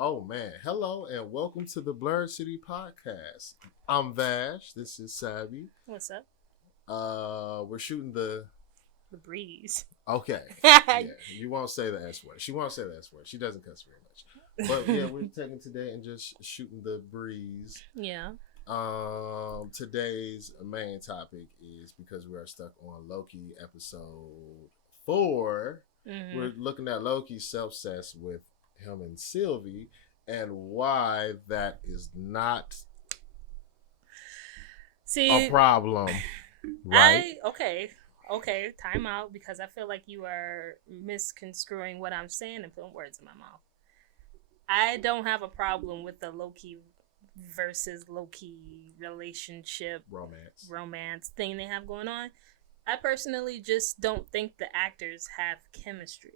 Oh man, hello and welcome to the Blerd City podcast. I'm Vash. This is Savvy. What's up? We're shooting the. The breeze. Okay, yeah. You won't say the S word. She won't say the S word. She doesn't cuss very much. But yeah, we're taking today and just shooting the breeze. Yeah. Today's main topic is because we are stuck on Loki episode 4. Mm-hmm. We're looking at Loki's Selfcest with him and Sylvie and why that is not a problem. Right? Okay, time out because I feel like you are misconstruing what I'm saying and putting words in my mouth. I don't have a problem with the Loki versus Loki relationship romance thing they have going on. I personally just don't think the actors have chemistry.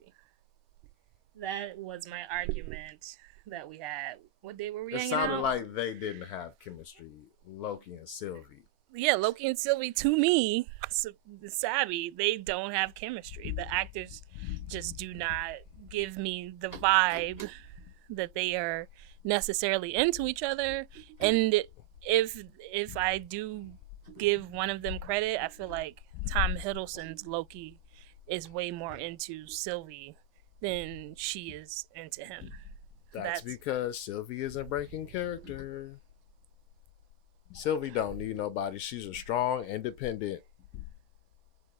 That was my argument that we had. What day were we hanging out? It sounded like they didn't have chemistry, Loki and Sylvie. Yeah, Loki and Sylvie, to me, savvy, they don't have chemistry. The actors just do not give me the vibe that they are necessarily into each other. And if I do give one of them credit, I feel like Tom Hiddleston's Loki is way more into Sylvie than she is into him. That's because Sylvie isn't breaking character. Sylvie don't need nobody. She's a strong, independent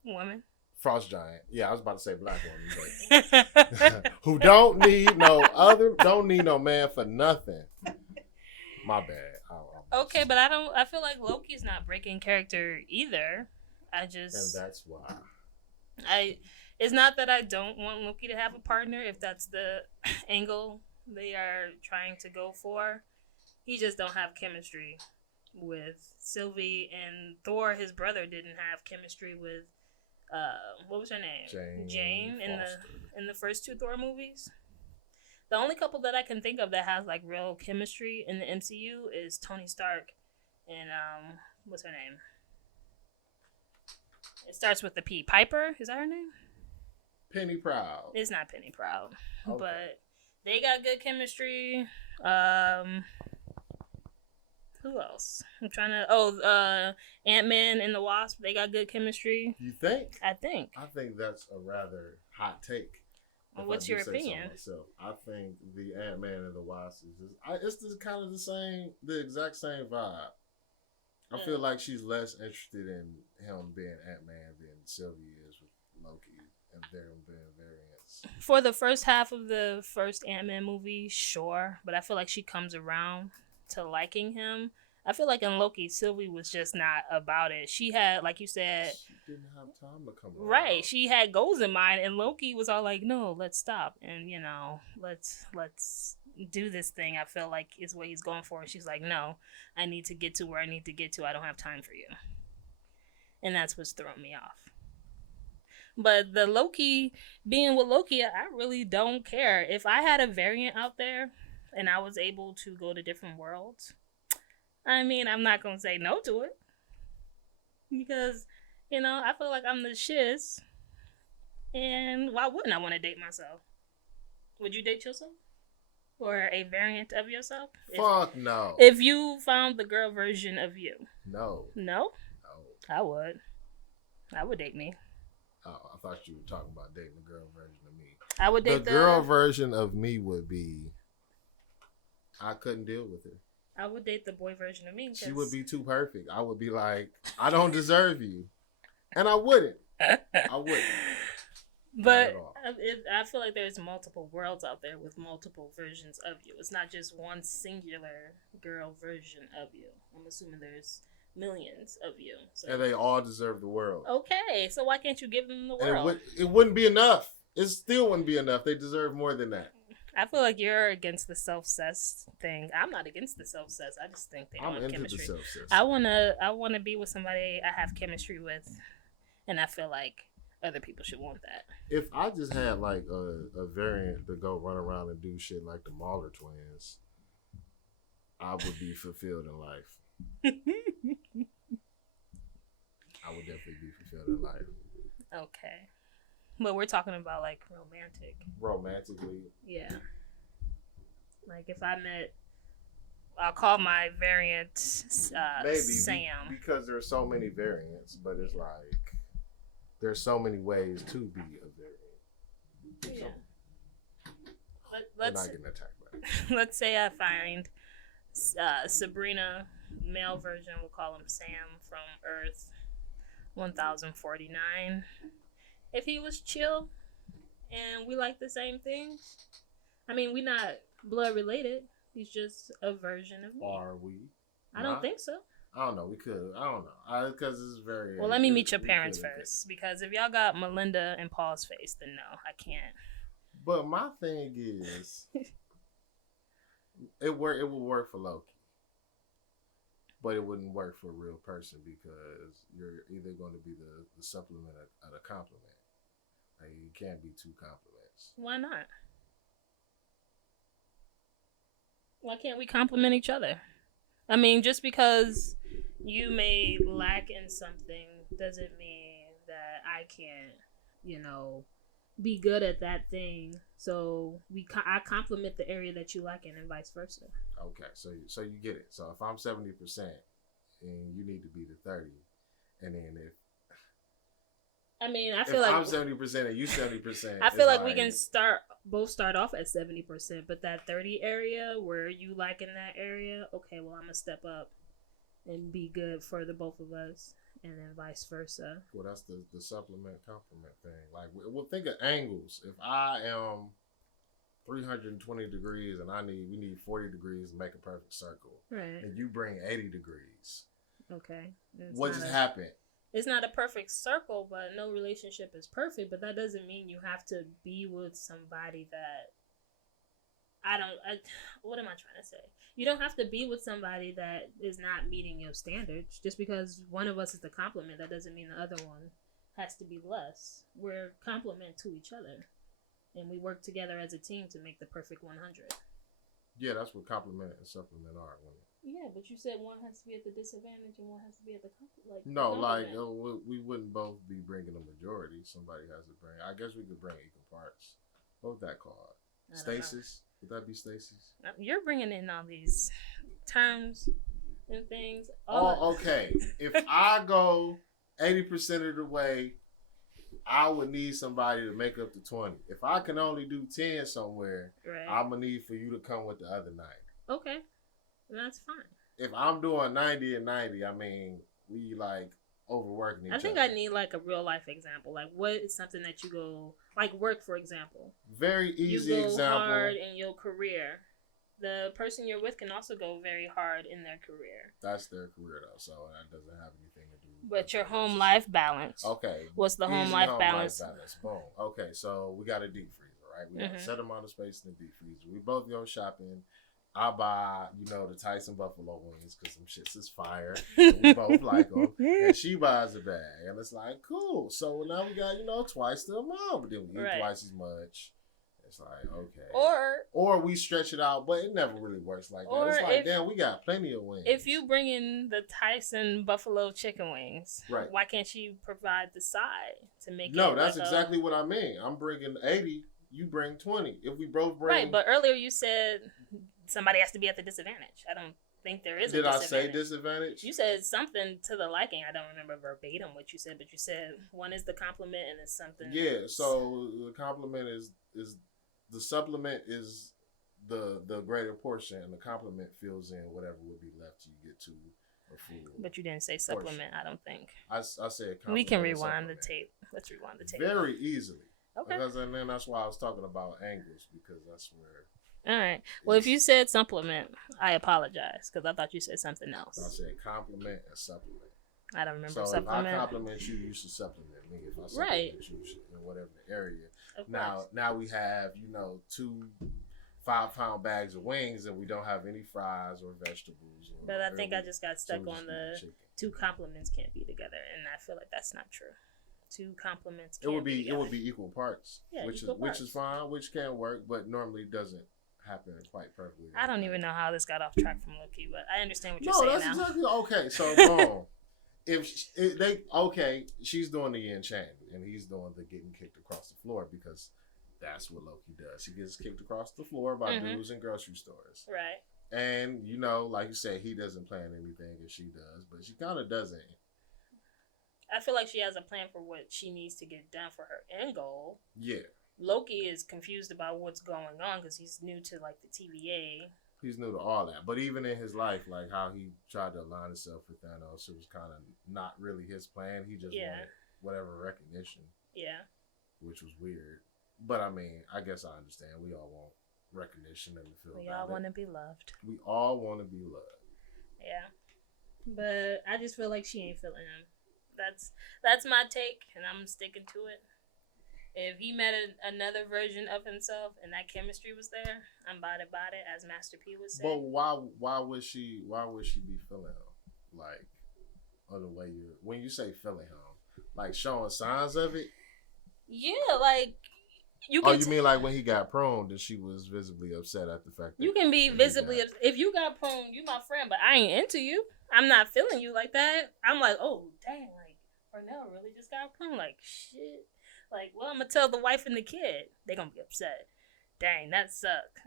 woman. Frost giant. Yeah, I was about to say black woman, but who don't need no man for nothing. My bad. Okay, but I feel like Loki's not breaking character either. And that's why. It's not that I don't want Loki to have a partner if that's the angle they are trying to go for. He just don't have chemistry with Sylvie, and Thor, his brother, didn't have chemistry with what was her name? Jane in the first 2 Thor movies. The only couple that I can think of that has like real chemistry in the MCU is Tony Stark and what's her name? It starts with the P. Piper, is that her name? Penny Proud. It's not Penny Proud, okay. But they got good chemistry. Who else? I'm trying to. Ant-Man and the Wasp. They got good chemistry. You think? I think that's a rather hot take. Well, what's your opinion? I think the Ant-Man and the Wasp is just kind of the exact same vibe. I feel like she's less interested in him being Ant-Man than Sylvie is with Loki and them being variants. For the first half of the first Ant-Man movie, sure, but I feel like she comes around to liking him. I feel like in Loki, Sylvie was just not about it. She had, like you said, she didn't have time to come around. Right, she had goals in mind, and Loki was all like, "No, let's stop, and let's do this thing." I feel like is what he's going for, and she's like, "No, I need to get to where I need to get to. I don't have time for you," and that's what's throwing me off. But the Loki being with Loki, I really don't care. If I had a variant out there and I was able to go to different worlds, I mean, I'm not going to say no to it. Because, I feel like I'm the shiz. And why wouldn't I want to date myself? Would you date yourself? Or a variant of yourself? Fuck no. If you found the girl version of you. No. No? No. I would. I would date me. Oh, I thought you were talking about dating the girl version of me. I would date the girl version of me would be, I couldn't deal with her. I would date the boy version of me. She would be too perfect. I would be like, I don't deserve you. And I wouldn't. I wouldn't. But I feel like there's multiple worlds out there with multiple versions of you. It's not just one singular girl version of you. I'm assuming there's millions of you. So. And they all deserve the world. Okay, so why can't you give them the world? And it wouldn't be enough. It still wouldn't be enough. They deserve more than that. I feel like you're against the self-cess thing. I'm not against the self-cess. I just think they don't have chemistry. The self-cess. I wanna be with somebody I have chemistry with, and I feel like other people should want that. If I just had like a variant to go run around and do shit like the Mahler twins, I would be fulfilled in life. I would definitely be fulfilled in life. Okay. But we're talking about like romantic. Romantically. Yeah. Like if I met, I'll call my variant Maybe Sam. because there are so many variants, but it's like there's so many ways to be a variant. Yeah. We're not getting attacked by it. Let's say I find Sabrina, male version, we'll call him Sam from Earth 1049. If he was chill and we like the same things, I mean, we're not blood related. He's just a version of me. Are we? I don't think so. I don't know. We could. I don't know. Because it's very. Well, let me meet your parents first. Because if y'all got Melinda and Paul's face, then no, I can't. But my thing is, it would work for Loki, but it wouldn't work for a real person because you're either going to be the supplement of the compliment. Like, you can't be two compliments. Why not? Why can't we compliment each other? I mean, just because you may lack in something doesn't mean that I can't, be good at that thing. So I compliment the area that you lack in, and vice versa. Okay, so you get it. So if I'm 70% and you need to be the 30, and then I feel like I'm 70% and you 70%, I feel like we can both start off at 70%, but that 30 area where you lack in that area, okay, well, I'm gonna step up and be good for the both of us, and then vice versa. Well, that's the supplement compliment thing. Like, we'll think of angles. If I am 320 degrees and we need 40 degrees to make a perfect circle, right? And you bring 80 degrees, okay, what just happened? It's not a perfect circle, but no relationship is perfect. But that doesn't mean you have to be with somebody that what am I trying to say? You don't have to be with somebody that is not meeting your standards. Just because one of us is the compliment, that doesn't mean the other one has to be less. We're complement to each other, and we work together as a team to make the perfect 100. Yeah, that's what compliment and supplement are. Yeah, but you said one has to be at the disadvantage and one has to be at the compliment. We wouldn't both be bringing a majority. Somebody has to bring. I guess we could bring equal parts. What would that call? Stasis? Would that be stasis? You're bringing in all these terms and things. Okay. If I go 80% of the way, I would need somebody to make up the 20. If I can only do 10 somewhere, right, I'm going to need for you to come with the other 90. Okay. That's fine. If I'm doing 90 and 90, I mean, we overworking each other. I think I need a real life example. Like, what is something that you go, work, for example. Very easy example. You go hard in your career. The person you're with can also go very hard in their career. That's their career, though, so that doesn't have anything to do with But your home life balance. Okay. What's the home life balance? Boom. Okay, so we got a deep freezer, right? We got a set amount of space in the deep freezer. We both go shopping. I buy, the Tyson Buffalo wings because them shits is fire. We both like them. And she buys a bag. And it's like, cool. So now we got, twice the amount. But then we eat twice as much. It's like, okay. Or we stretch it out, but it never really works like that. It's like, damn, we got plenty of wings. If you bring in the Tyson Buffalo chicken wings, right, why can't you provide the side to make it? No, that's exactly what I mean. I'm bringing 80. You bring 20. If we both bring... Right, but earlier you said somebody has to be at the disadvantage. I don't think there is a disadvantage. Did I say disadvantage? You said something to the liking. I don't remember verbatim what you said, but you said one is the compliment and it's something... Yeah, so the compliment is the supplement is the greater portion, and the compliment fills in whatever would be left till you get to a full... But you didn't say supplement, I don't think. I said compliment. We can rewind the tape. Let's rewind the tape. Very easily. Okay. And then that's why I was talking about angles, because that's where... All right. Well, if you said supplement, I apologize, because I thought you said something else. I said compliment and supplement. I don't remember so supplement. If I compliment you, you should supplement me. If I supplement you in whatever area. Now we have, 2 5-pound bags of wings, and we don't have any fries or vegetables. But I think I just got stuck on the chicken. 2 compliments can't be together, and I feel like that's not true. 2 compliments. It would be equal parts, yeah, which is fine, which can work, but normally doesn't happen quite perfectly. I don't even know how this got off track from Loki, but I understand what you're saying. No, that's now. exactly okay. So boom, she's doing the yin chang and he's doing the getting kicked across the floor because that's what Loki does. He gets kicked across the floor by dudes in grocery stores. Right. And, like you said, he doesn't plan anything and she does, but she kind of doesn't. I feel like she has a plan for what she needs to get done for her end goal. Yeah. Loki is confused about what's going on because he's new to, like, the TVA. He's new to all that. But even in his life, like, how he tried to align himself with Thanos, it was kind of not really his plan. He just wanted whatever recognition. Yeah. Which was weird. But, I mean, I guess I understand. We all want recognition and to feel We all want to be loved. We all want to be loved. Yeah. But I just feel like she ain't feeling him. That's my take, and I'm sticking to it. If he met another version of himself and that chemistry was there, I'm about it, as Master P would say. But why would she be feeling him? Like, or the way when you say feeling him, like showing signs of it? Yeah, like you can. You mean like when he got pruned and she was visibly upset at the fact that you can be visibly if you got pruned, you my friend, but I ain't into you. I'm not feeling you like that. I'm like, oh dang, like Cornell really just got pruned. Like shit. Like, well, I'm gonna tell the wife and the kid. They gonna be upset. Dang, that sucked.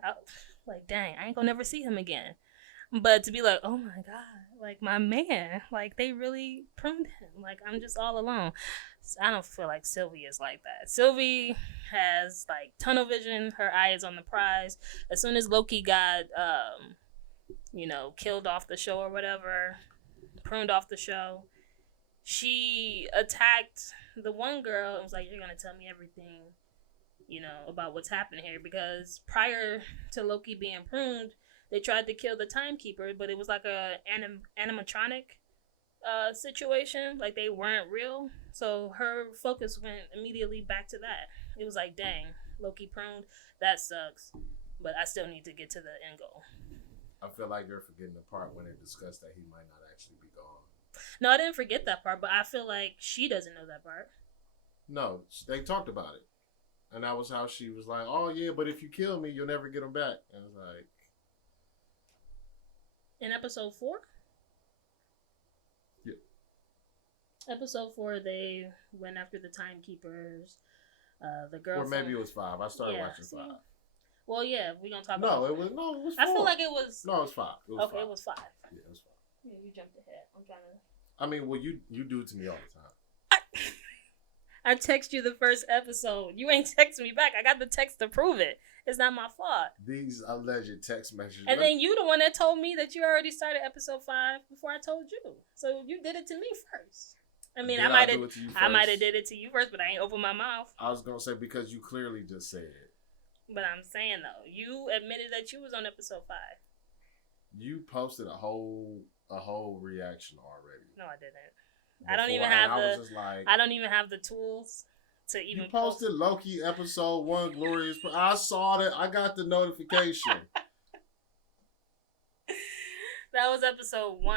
Like, dang, I ain't gonna never see him again. But to be like, oh my god, like my man, like they really pruned him. Like I'm just all alone. So I don't feel like Sylvie is like that. Sylvie has like tunnel vision. Her eye is on the prize. As soon as Loki got, killed off the show or whatever, pruned off the show, she attacked the one girl and was like, you're gonna tell me everything, about what's happening here. Because prior to Loki being pruned, they tried to kill the timekeeper, but it was like a animatronic situation. Like they weren't real. So her focus went immediately back to that. It was like, dang, Loki pruned, that sucks. But I still need to get to the end goal. I feel like you're forgetting the part when they discussed that he might not actually be gone. No, I didn't forget that part, but I feel like she doesn't know that part. No, they talked about it. And that was how she was like, oh yeah, but if you kill me, you'll never get him back. And I was like... In episode 4? Yeah. Episode 4, they went after the timekeepers. The girl. Or maybe it was 5. I started watching 5. Well, yeah, we're gonna talk about. It was 4. I feel like it was. No, it was 5. It was 5. Yeah, it was 5. Yeah, you jumped ahead. I'm trying to. I mean, well, you do it to me all the time. I text you the first episode. You ain't text me back. I got the text to prove it. It's not my fault. These alleged text messages. And then you the one that told me that you already started episode 5 before I told you. So you did it to me first. I mean, I might have did it to you first, but I ain't opened my mouth. I was gonna say because you clearly just said it. But I'm saying though, you admitted that you was on episode 5. You posted a whole reaction already. No, I didn't. I don't even have the tools to even. You posted Loki episode 1 glorious. I saw that. I got the notification. That was episode 1,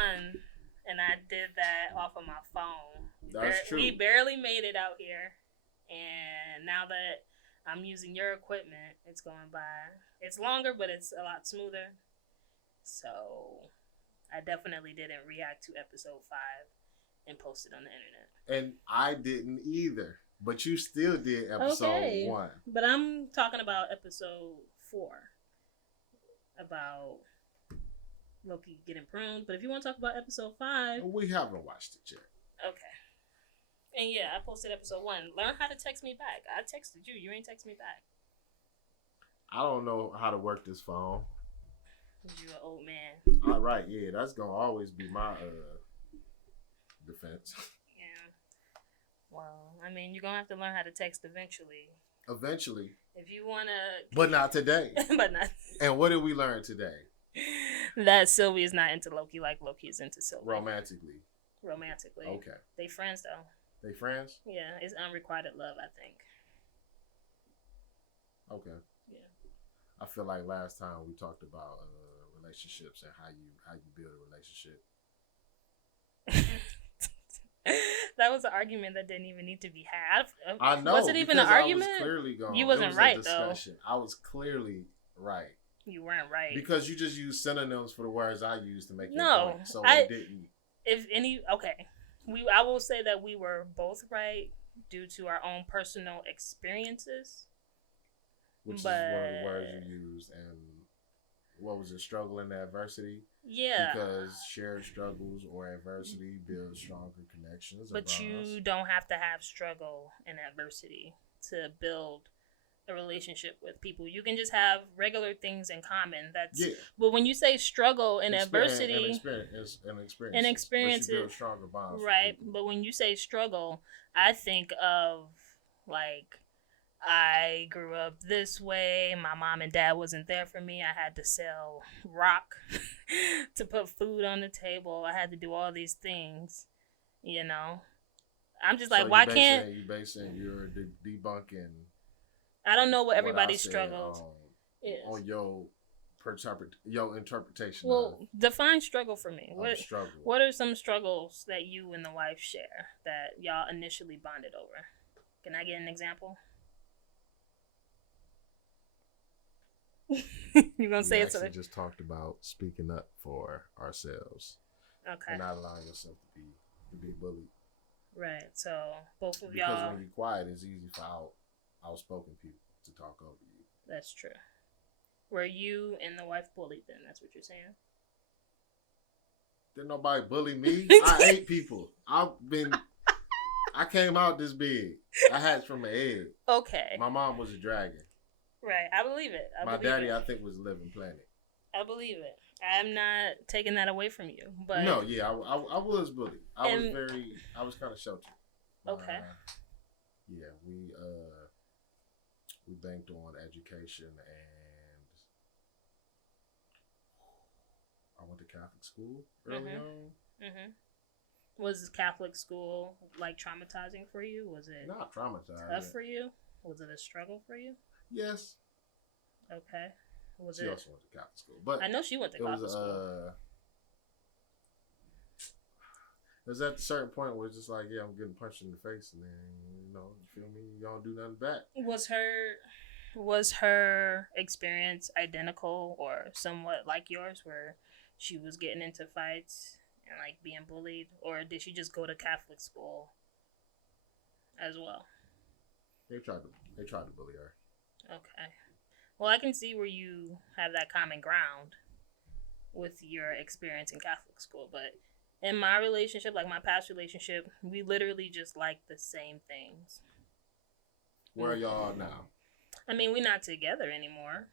and I did that off of my phone. That's true. We barely made it out here, and now that I'm using your equipment, it's going by. It's longer, but it's a lot smoother. So I definitely didn't react to episode 5 and post it on the internet. And I didn't either. But you still did episode 1. But I'm talking about episode 4. About Loki getting pruned. But if you want to talk about episode 5... We haven't watched it yet. Okay. And yeah, I posted episode 1. Learn how to text me back. I texted you. You ain't text me back. I don't know how to work this phone. You an old man. All right, yeah. That's going to always be my defense. Yeah. Well, I mean, you're going to have to learn how to text eventually. Eventually. If you want to... But not today. But not... And what did we learn today? That Sylvie is not into Loki like Loki is into Sylvie. Romantically. Okay. They friends, though. They friends? Yeah, it's unrequited love, I think. Okay. Yeah. I feel like last time we talked about relationships and how you build a relationship. That was an argument that didn't even need to be had. I know. Was it even an argument? I was clearly going. You wasn't right though. I was clearly right. You weren't right because you just used synonyms for the words I used to make your point. So I didn't. I will say that we were both right due to our own personal experiences. which is one of the words you used. And what was it? Struggle and adversity. Yeah. Because shared struggles or adversity build stronger connections. But you don't have to have struggle and adversity to build a relationship with people. You can just have regular things in common. But when you say struggle and adversity and experiences, you build stronger bonds, right? But when you say struggle, I think of like, I grew up this way. My mom and dad wasn't there for me. I had to sell rock to put food on the table. I had to do all these things, I'm just like, why can't you're debunking? I don't know what everybody's struggles is. On your interpretation. Well, define struggle for me. What are some struggles that you and the wife share that y'all initially bonded over? Can I get an example? You're gonna say it. We just talked about speaking up for ourselves. Okay. And not allowing yourself to be bullied. Right. So both of y'all. Because when you're quiet, it's easy for outspoken people to talk over you. That's true. Were you and the wife bullied then? That's what you're saying? Didn't nobody bully me. I hate people. I came out this big. I hatched from an egg. Okay. My mom was a dragon. Right. I believe it. My daddy, I think, was a living planet. I believe it. I'm not taking that away from you. But no, yeah, I was bullied. I was kind of sheltered. Okay. Yeah, we banked on education, and I went to Catholic school early on. Mm-hmm. Was Catholic school like traumatizing for you? Was it not traumatizing? Tough for you? Was it a struggle for you? Yes. Okay. She also went to Catholic school, but I know she went to Catholic school. It was at a certain point where it's just like, yeah, I'm getting punched in the face, and then you feel me, you don't do nothing back. Was her experience identical or somewhat like yours, where she was getting into fights and like being bullied, or did she just go to Catholic school as well? They tried to bully her. Okay. Well, I can see where you have that common ground with your experience in Catholic school, but in my relationship, like my past relationship, we literally just like the same things. Where are y'all now? I mean, we're not together anymore.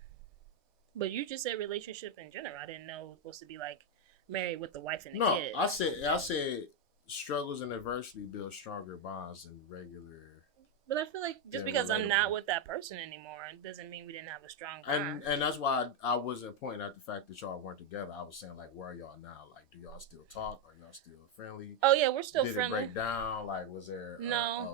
But you just said relationship in general. I didn't know it was supposed to be like married with the wife and the kid. No, I said struggles and adversity build stronger bonds than regular. But I feel like just because I'm not with that person anymore, it doesn't mean we didn't have a strong bond. And that's why I wasn't pointing at the fact that y'all weren't together. I was saying, like, where are y'all now? Like, do y'all still talk? Are y'all still friendly? Oh, yeah, we're still friendly. Did it break down? Like, was there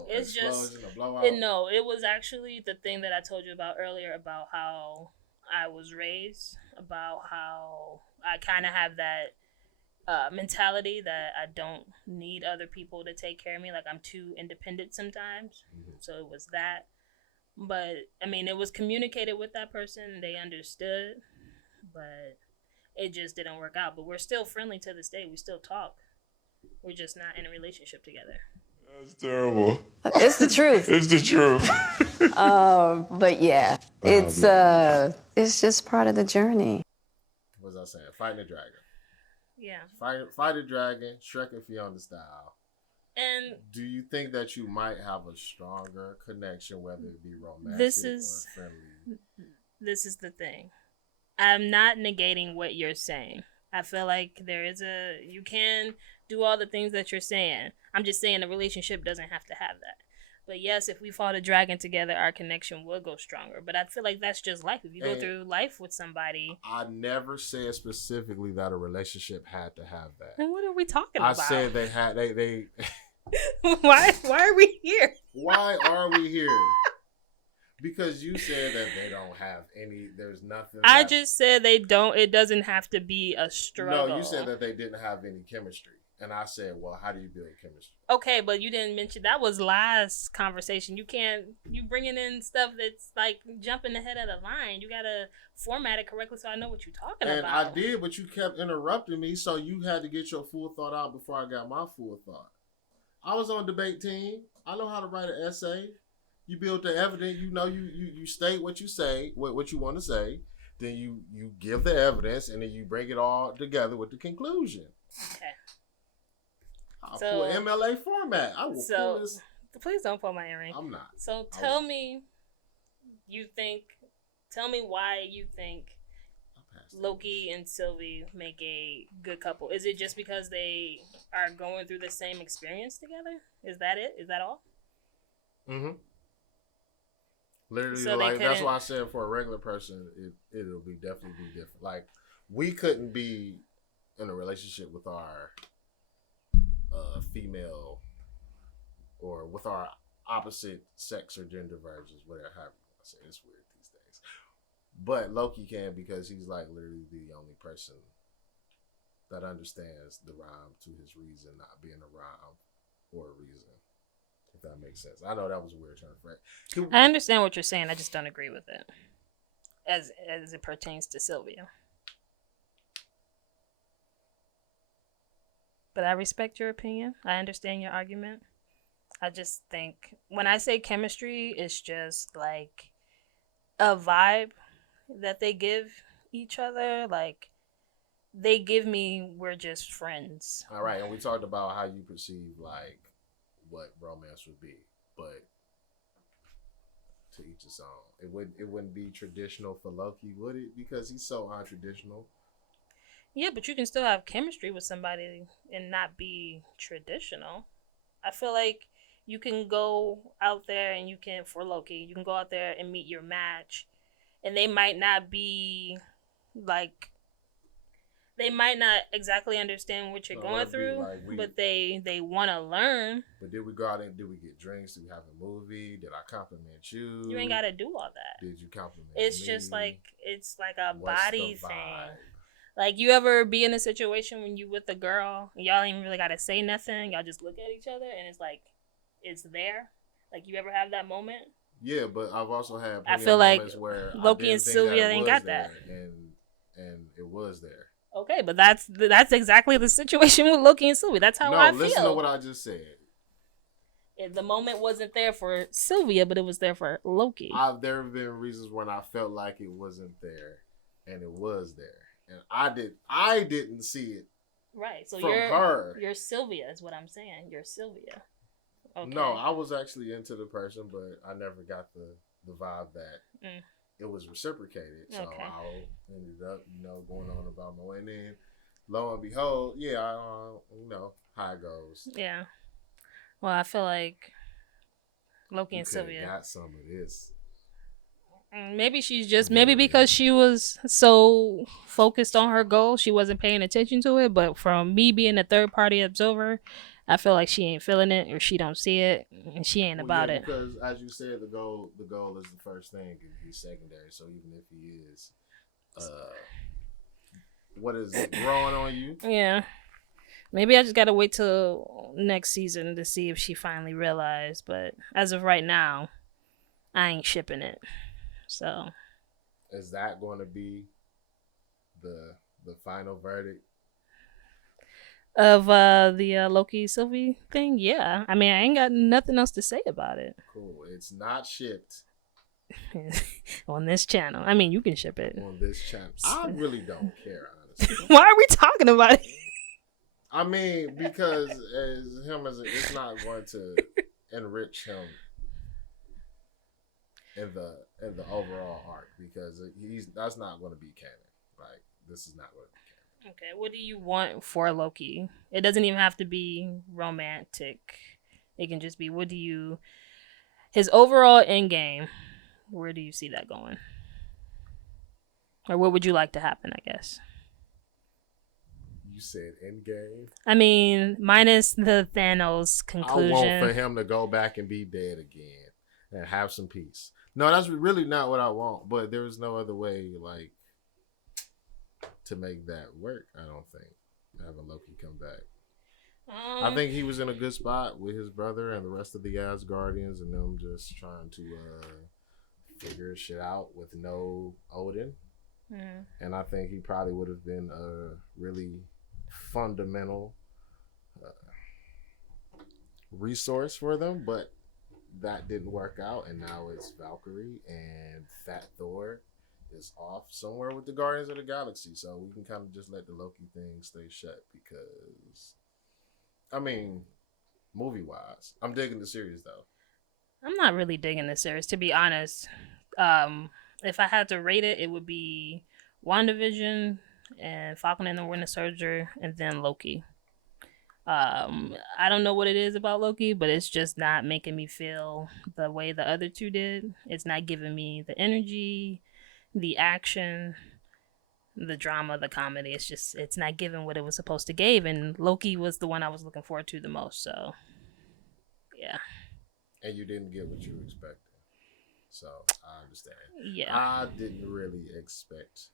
it's just a blowout? It was actually the thing that I told you about earlier about how I was raised, about how I kind of have that mentality that I don't need other people to take care of me. Like, I'm too independent sometimes. Mm-hmm. So it was that. But, I mean, it was communicated with that person. They understood. But it just didn't work out. But we're still friendly to this day. We still talk. We're just not in a relationship together. That's terrible. It's the truth. It's the truth. But yeah, it's just part of the journey. What was I saying? Fighting the dragon. Yeah. Fight a dragon, Shrek and Fiona style. And do you think that you might have a stronger connection, whether it be romantic or friendly? This is the thing. I'm not negating what you're saying. I feel like you can do all the things that you're saying. I'm just saying the relationship doesn't have to have that. But yes, if we fought a dragon together, our connection will go stronger. But I feel like that's just life. If you go through life with somebody. I never said specifically that a relationship had to have that. Then what are we talking about? I said they had they Why are we here? Why are we here? Because you said that they don't have any. There's nothing. I just said they don't. It doesn't have to be a struggle. No, you said that they didn't have any chemistry. And I said, well, how do you build chemistry? Okay, but you didn't mention that was last conversation. You bringing in stuff that's like jumping ahead of the line. You gotta format it correctly so I know what you're talking about. And I did, but you kept interrupting me, so you had to get your full thought out before I got my full thought. I was on debate team. I know how to write an essay. You build the evidence. You know, you state what you say, what you want to say. Then you give the evidence, and then you bring it all together with the conclusion. Okay. I'll pull MLA format. I will pull this. Please don't pull my earring. I'm not. So tell me why you think Loki and Sylvie make a good couple. Is it just because they are going through the same experience together? Is that it? Is that all? Mm-hmm. Literally, So like that's why I said for a regular person, it'll be definitely be different. Like we couldn't be in a relationship with our female or with our opposite sex or gender versions, whatever. However you want to say it. It's weird these days. But Loki can because he's like literally the only person that understands the rhyme to his reason not being a rhyme or a reason. If that makes sense. I know that was a weird term for it. I understand what you're saying. I just don't agree with it as it pertains to Sylvia. But I respect your opinion. I understand your argument. I just think when I say chemistry, it's just like a vibe that they give each other. Like they give me, we're just friends. All right, and we talked about how you perceive like what romance would be, but to each his own. It wouldn't be traditional for Loki, would it? Because he's so untraditional. Yeah, but you can still have chemistry with somebody and not be traditional. I feel like you can go out there and for Loki, you can go out there and meet your match, and they might not be like, they might not exactly understand what you're going through, like but they want to learn. But did we go out and did we get drinks? Did we have a movie? Did I compliment you? You ain't got to do all that. Did you compliment It's me? just like, it's like a What's body the thing. vibe? Like, you ever be in a situation when you with a girl, and y'all ain't even really got to say nothing, y'all just look at each other, and it's like, it's there? Like, you ever have that moment? Yeah, but I've also had I feel like where Loki and Sylvia ain't got that. And it was there. Okay, but that's exactly the situation with Loki and Sylvia. That's how I feel. No, listen to what I just said. The moment wasn't there for Sylvia, but it was there for Loki. There have been reasons when I felt like it wasn't there, and it was there. And I didn't see it. Right. So you're Sylvia is what I'm saying. You're Sylvia. Okay. No, I was actually into the person, but I never got the vibe that it was reciprocated. So I ended up, going on about my way. And then lo and behold, how it goes. Yeah. Well, I feel like Loki and Sylvia got some of this. Maybe maybe because she was so focused on her goal, she wasn't paying attention to it. But from me being a third party observer, I feel like she ain't feeling it, or she don't see it, and she ain't about it. Because as you said, the goal is the first thing, and he's secondary. So even if he is, what is it, growing on you? Yeah. Maybe I just gotta wait till next season to see if she finally realized. But as of right now, I ain't shipping it. So, is that going to be the final verdict of the Loki Sylvie thing? Yeah, I mean, I ain't got nothing else to say about it. Cool. It's not shipped on this channel. I mean, you can ship it on this channel. I really don't care, honestly. Why are we talking about it? I mean, because it's not going to enrich him in the overall arc, because that's not going to be canon. Like, this is not going to be canon. Okay, what do you want for Loki? It doesn't even have to be romantic. It can just be, his overall end game, where do you see that going? Or what would you like to happen, I guess? You said end game? I mean, minus the Thanos conclusion. I want for him to go back and be dead again and have some peace. No, that's really not what I want, but there is no other way, like, to make that work, I don't think, having Loki come back. I think he was in a good spot with his brother and the rest of the Asgardians, and them just trying to figure shit out with no Odin. Mm-hmm. And I think he probably would have been a really fundamental resource for them, but that didn't work out, and now it's Valkyrie and Fat Thor is off somewhere with the Guardians of the Galaxy. So we can kind of just let the Loki thing stay shut because, I mean, movie wise, I'm digging the series though. I'm not really digging this series, to be honest. If I had to rate it, it would be WandaVision and Falcon and the Winter Soldier, and then Loki. I don't know what it is about Loki, but it's just not making me feel the way the other two did. It's not giving me the energy, the action, the drama, the comedy. It's not giving what it was supposed to give, and Loki was the one I was looking forward to the most. So, yeah. And you didn't get what you expected, so I understand. Yeah, I didn't really expect.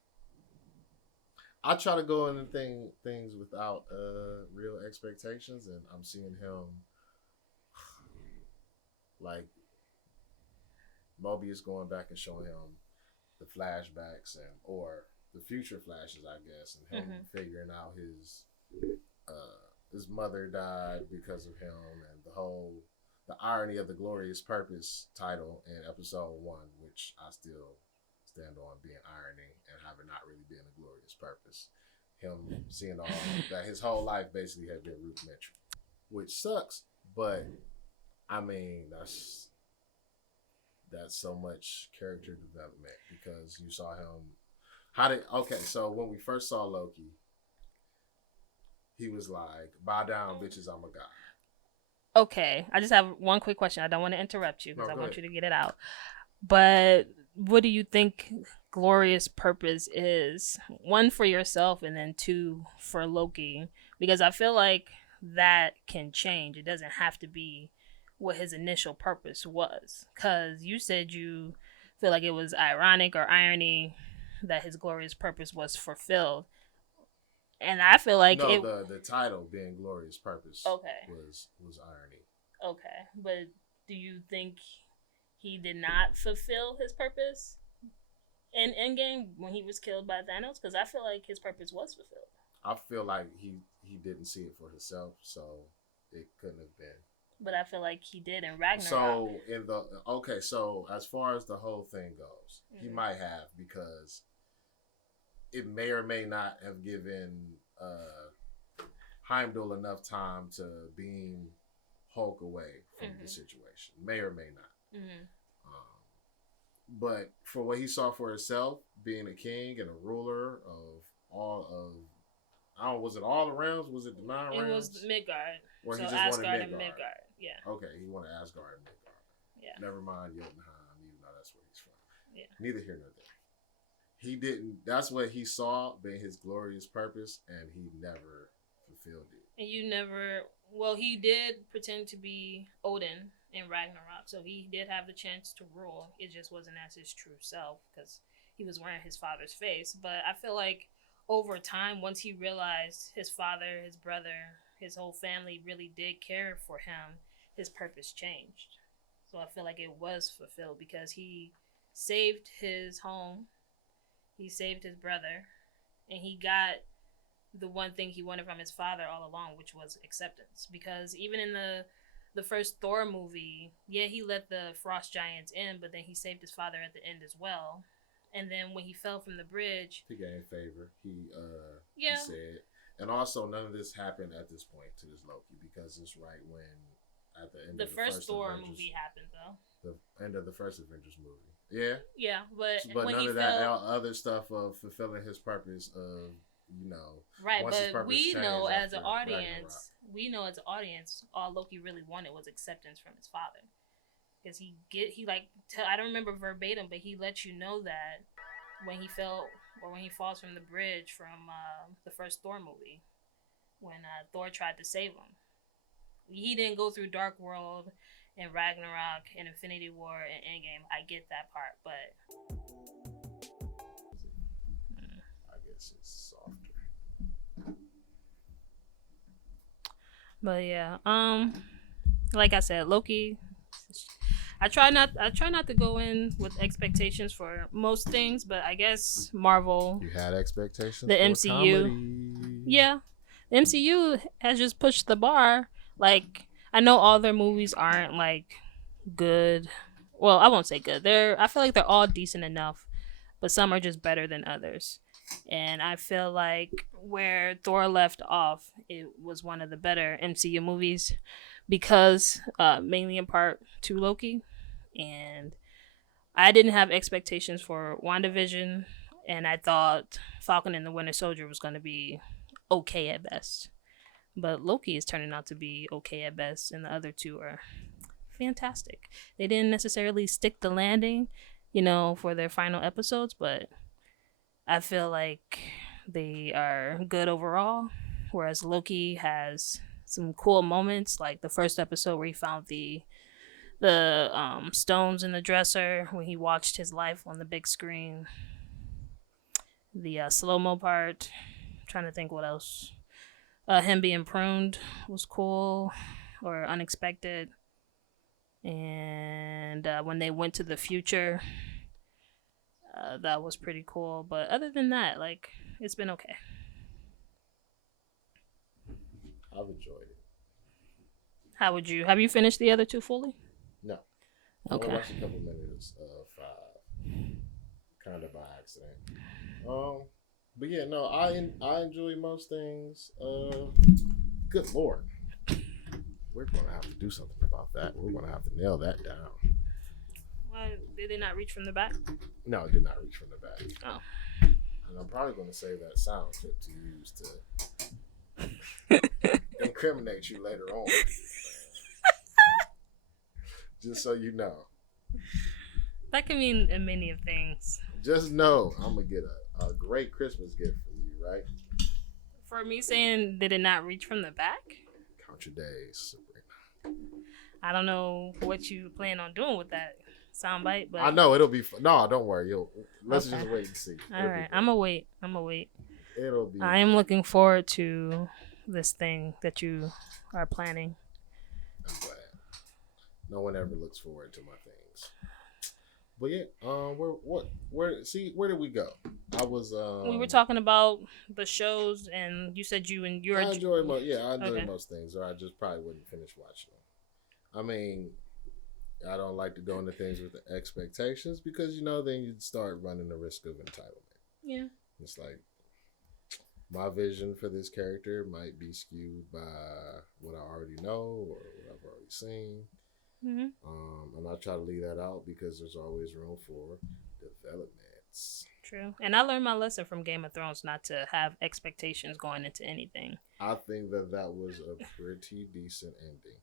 I try to go into things without real expectations, and I'm seeing him like Mobius going back and showing him the flashbacks and or the future flashes, I guess, and him figuring out his mother died because of him, and the irony of the Glorious Purpose title in episode 1, which I still stand on being irony and having not really been a glorious purpose. Him seeing all that his whole life basically had been rudimentary, which sucks. But I mean, that's so much character development because you saw him. So when we first saw Loki, he was like, "Bow down, bitches, I'm a god." Okay, I just have one quick question. I don't want to interrupt you because I want ahead. you to get it out. But what do you think glorious purpose is? One, for yourself, and then 2, for Loki. Because I feel like that can change. It doesn't have to be what his initial purpose was. Because you said you feel like it was ironic or irony that his glorious purpose was fulfilled. And I feel like the title being Glorious Purpose was irony. Okay, but do you think he did not fulfill his purpose in Endgame when he was killed by Thanos? Because I feel like his purpose was fulfilled. I feel like he didn't see it for himself, so it couldn't have been. But I feel like he did in Ragnarok. So as far as the whole thing goes, he might have, because it may or may not have given Heimdall enough time to beam Hulk away from the situation. May or may not. But for what he saw for himself, being a king and a ruler of all of, was it all the realms? Was it the 9 realms? It was Midgard. Or so he just Asgard wanted and Midgard. Yeah. Okay, he wanted Asgard and Midgard. Yeah. Never mind Jotunheim, even though that's where he's from. Yeah. Neither here nor there. He didn't. That's what he saw being his glorious purpose, and he never fulfilled it. And you never. Well, he did pretend to be Odin in Ragnarok, so he did have the chance to rule. It just wasn't as his true self because he was wearing his father's face. But I feel like over time, once he realized his father, his brother, his whole family really did care for him, his purpose changed. So I feel like it was fulfilled because he saved his home. He saved his brother, and he got the one thing he wanted from his father all along, which was acceptance. Because even in the first Thor movie, yeah, he let the frost giants in, but then he saved his father at the end as well. And then when he fell from the bridge, he gained favor. He said, and also none of this happened at this point to this Loki, because it's right when at the end of the first Thor Avengers, movie happened though. The end of the first Avengers movie. Yeah. Yeah, but when none he of that other stuff of fulfilling his purpose of, right, but we know as an audience, all Loki really wanted was acceptance from his father. Because I don't remember verbatim, but he let you know that when he falls from the bridge from the first Thor movie, when Thor tried to save him. He didn't go through Dark World and Ragnarok and Infinity War and Endgame. I get that part, but I guess it's softer. But yeah, like I said, Loki. I try not to go in with expectations for most things, but I guess Marvel. You had expectations. The for MCU. Comedy. Yeah, the MCU has just pushed the bar. Like, I know all their movies aren't like good. Well, I won't say good. I feel like they're all decent enough, but some are just better than others. And I feel like where Thor left off, it was one of the better MCU movies because mainly in part to Loki. And I didn't have expectations for WandaVision, and I thought Falcon and the Winter Soldier was going to be okay at best. But Loki is turning out to be okay at best, and the other two are fantastic. They didn't necessarily stick the landing, for their final episodes, but I feel like they are good overall. Whereas Loki has some cool moments, like the first episode where he found the stones in the dresser when he watched his life on the big screen. The slow-mo part. I'm trying to think what else. Him being pruned was cool or unexpected. And when they went to the future, that was pretty cool. But other than that, it's been okay. I've enjoyed it. Have you finished the other two fully? No. Okay. I watched a couple minutes of 5, kind of by accident. But yeah, no, I enjoy most things. Good Lord, we're gonna have to do something about that. We're gonna have to nail that down. Why did they not reach from the back? No, it did not reach from the back. Oh. And I'm probably gonna save that sound clip to use to incriminate you later on. Just so you know. That can mean many of things. Just know I'm gonna get a great Christmas gift for you, right? For me saying did it not reach from the back? Count your days, Sabrina. I don't know what you plan on doing with that soundbite, but I know it'll be fun. No, don't worry. Let's Okay. just wait and see. All right, I'm gonna wait. It'll be. I am looking forward to this thing that you are planning. I'm glad. No one ever looks forward to my things. But yeah, where did we go? I was We were talking about the shows, and you said you I enjoy most things, or I just probably wouldn't finish watching them. I mean, I don't like to go into things with the expectations because then you'd start running the risk of entitlement. Yeah. It's like my vision for this character might be skewed by what I already know or what I've already seen. Mm-hmm. And I try to leave that out because there's always room for developments. True. And I learned my lesson from Game of Thrones not to have expectations going into anything. I think that was a pretty decent ending.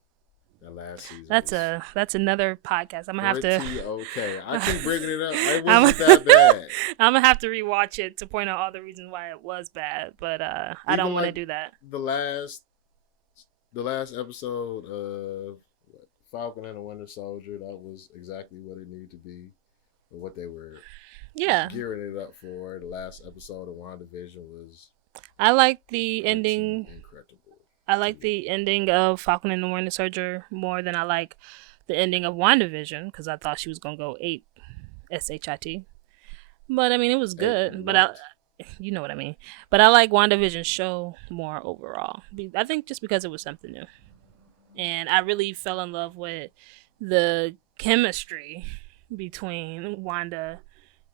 That last season. That's another podcast. I'm gonna have to. Okay, I keep bringing it up. It wasn't that bad. I'm gonna have to rewatch it to point out all the reasons why it was bad, but I don't want to do that. The last episode of Falcon and the Winter Soldier, that was exactly what it needed to be, or what they were gearing it up for. The last episode of WandaVision was. I like the ending. Incredible. I like the ending of Falcon and the Winter Soldier more than I like the ending of WandaVision because I thought she was gonna go 8 SHIT. But I mean, it was good. But you know what I mean. But I like WandaVision's show more overall. I think just because it was something new, and I really fell in love with the chemistry between Wanda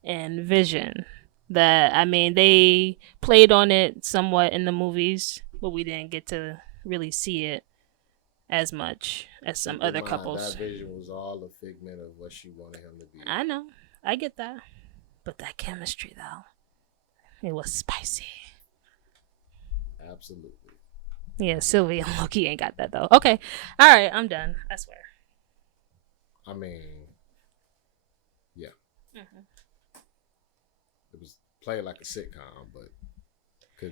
and Vision. They played on it somewhat in the movies, but we didn't get to really see it as much as some other couples. That Vision was all a figment of what she wanted him to be. I know. I get that. But that chemistry, though, it was spicy. Absolutely. Yeah, Sylvie and Loki ain't got that, though. Okay. All right, I'm done. I swear. I mean, yeah. Mm-hmm. It was played like a sitcom, but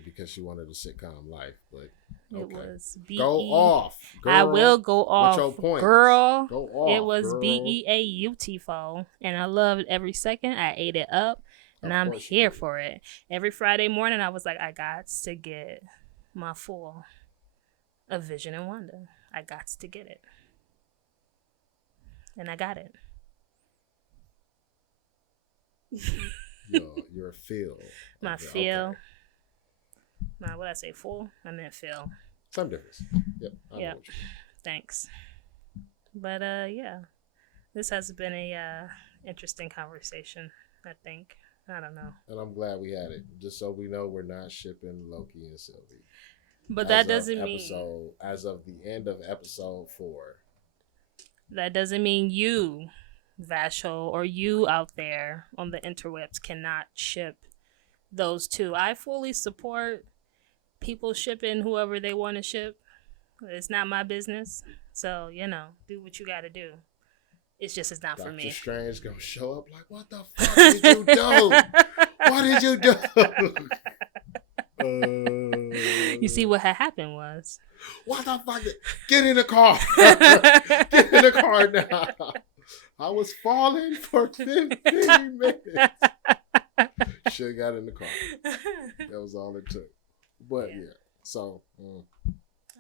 because she wanted a sitcom life, but okay. It was go off. Girl. I will go off. What's your point? Girl. Go off. It was girl. beautiful, and I loved every second. I ate it up, and I'm here for it. Every Friday morning, I was like, I got to get my full of Vision and Wanda. I got to get it, and I got it. Your feel. My feel. Okay. Nah, what I say, full? I meant feel. Some difference. Yep. Yep. Thanks. But yeah. This has been a interesting conversation, I think. I don't know. And I'm glad we had it, just so we know we're not shipping Loki and Sylvie. But that doesn't mean... As of the end of episode 4. That doesn't mean you, Vashel, or you out there on the interwebs cannot ship those two. I fully support people shipping whoever they want to ship. It's not my business. So, do what you got to do. It's not for me. Doctor Strange gonna show up like, what the fuck did you do? What did you do? You see, what had happened was... What the fuck? Get in the car. Get in the car now. I was falling for 15 minutes. Should have got in the car. That was all it took. But yeah. So all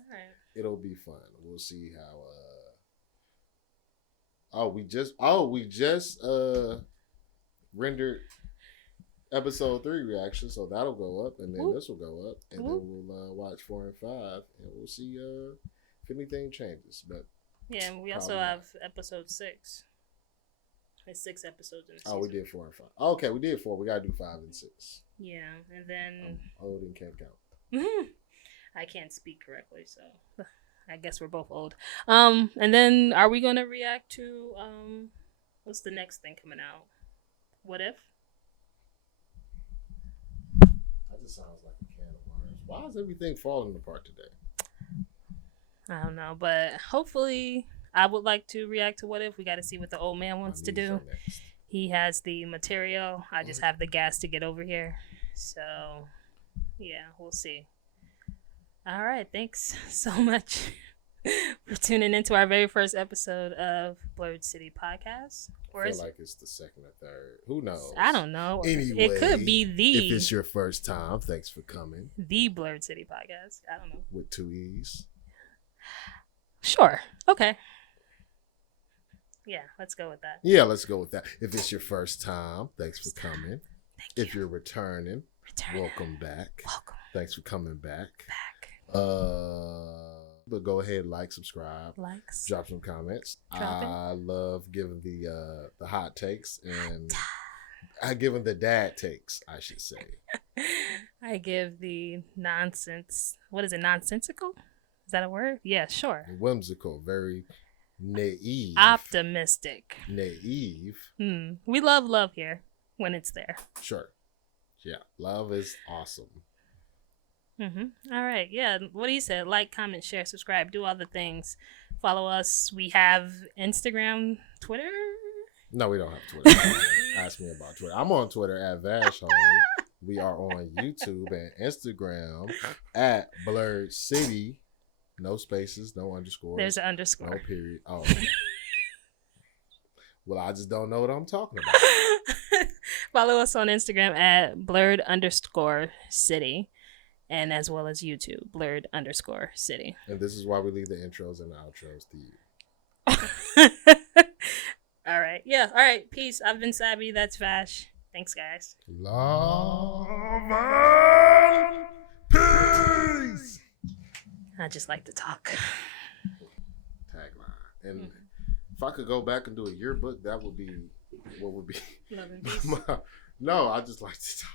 right. It'll be fun. We'll see how we just rendered episode 3 reaction, so that'll go up, and then this will go up, and then we'll watch 4 and 5, and we'll see if anything changes. But yeah, and we also have episode 6. There's 6 episodes in the season. We did 4 and 5. Okay, we did 4. We gotta do 5 and 6. Yeah, and then I'm old and can't count. I can't speak correctly, so I guess we're both old. And then are we gonna react to what's the next thing coming out? What If? That just sounds like a can of worms. Why is everything falling apart today? I don't know, but hopefully I would like to react to What If. We got to see what the old man wants to do. He has the material. I just have the gas to get over here. So, yeah, we'll see. All right. Thanks so much for tuning into our very first episode of Blerd City Podcast. I feel like it's the second or third. Who knows? I don't know. Anyway, it could be if it's your first time, thanks for coming. The Blerd City Podcast. I don't know. With 2 E's. Sure. Okay. Yeah, let's go with that. Yeah, let's go with that. If it's your first time, thanks for coming. If you're returning, welcome back. Welcome. Thanks for coming back. But go ahead, like, subscribe, drop some comments. I love giving the hot takes, and I give them the dad takes, I should say. I give the nonsense. What is it? Nonsensical? Is that a word? Yeah, sure. Whimsical, very naive. Optimistic. Naive. We love love here when it's there. Sure. Yeah, love is awesome. All right. Yeah. What he said. Like, comment, share, subscribe, do all the things. Follow us. We have Instagram, Twitter. No, we don't have Twitter. Ask me about Twitter. I'm on Twitter at Vashhole. We are on YouTube and Instagram at Blerd City. No spaces, no underscores. There's an underscore. No period. Oh. Well, I just don't know what I'm talking about. Follow us on Instagram at Blerd_City. And as well as YouTube, Blerd_City. And this is why we leave the intros and the outros to you. All right. Yeah. All right. Peace. I've been Sabby. That's Vash. Thanks, guys. Love and peace. I just like to talk. Tagline. And if I could go back and do a yearbook, that would be what would be. Love and peace. No, I just like to talk.